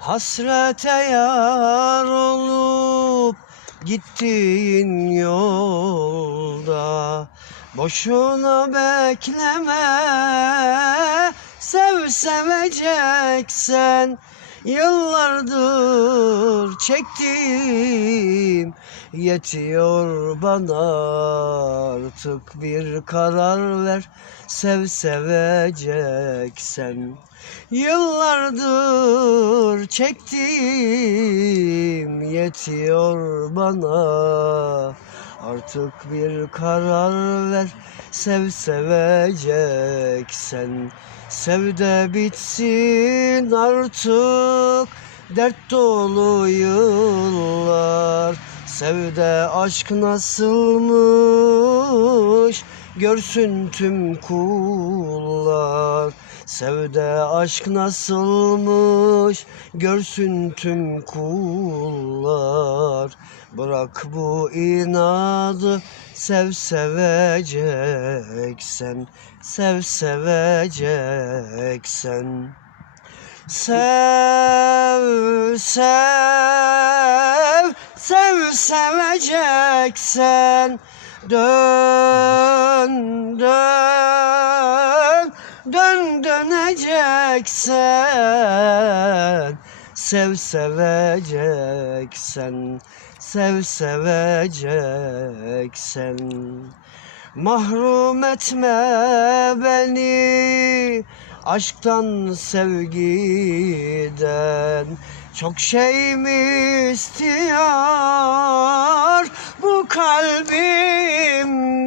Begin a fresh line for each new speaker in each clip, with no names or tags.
Hasrete yar olup gittiğin yolda Boşuna bekleme. Sev seveceksen Yıllardır çektiğim Yetiyor bana. Artık bir karar ver Sev seveceksen Yıllardır çektiğim yetiyor bana. Artık bir karar ver sev seveceksen Sev de bitsin artık dert dolu yıllar. Sev de aşk nasılmış görsün tüm kullar. Sevde aşk nasılmış? Görsün tüm kullar. Bırak bu inadı sev seveceksen. Sev seveceksen. Sev sev sev seveceksen Dön dön dön döneceksen Sev seveceksen Sev seveceksen. Mahrum etme beni aşktan sevgiden. Çok şey mi istiyor bu kalbim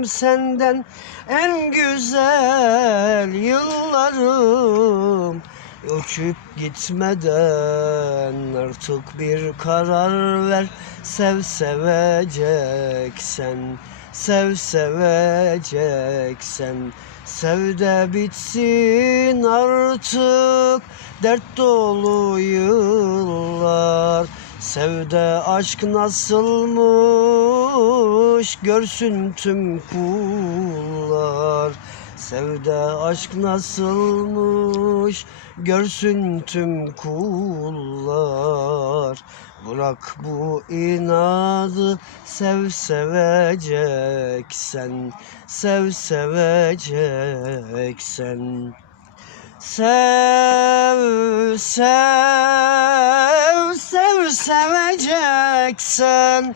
senden En güzel yıllarım. Uçup gitmeden artık bir karar ver. Sev seveceksen Sev seveceksen. Sev de bitsin artık Dert dolu yıllar. Sevde aşk nasılmış Görsün tüm kullar. Sevde aşk nasılmış Görsün tüm kullar. Bırak bu inadı Sev seveceksen Sev seveceksen Sev, sev, sev seveceksen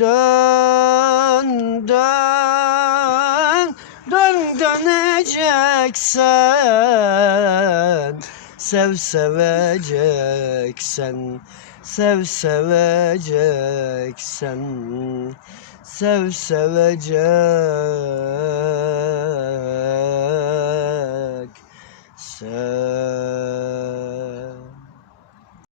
Dön, dön, dön döneceksen. Sev seveceksen Sev seveceksen. Sev sevecek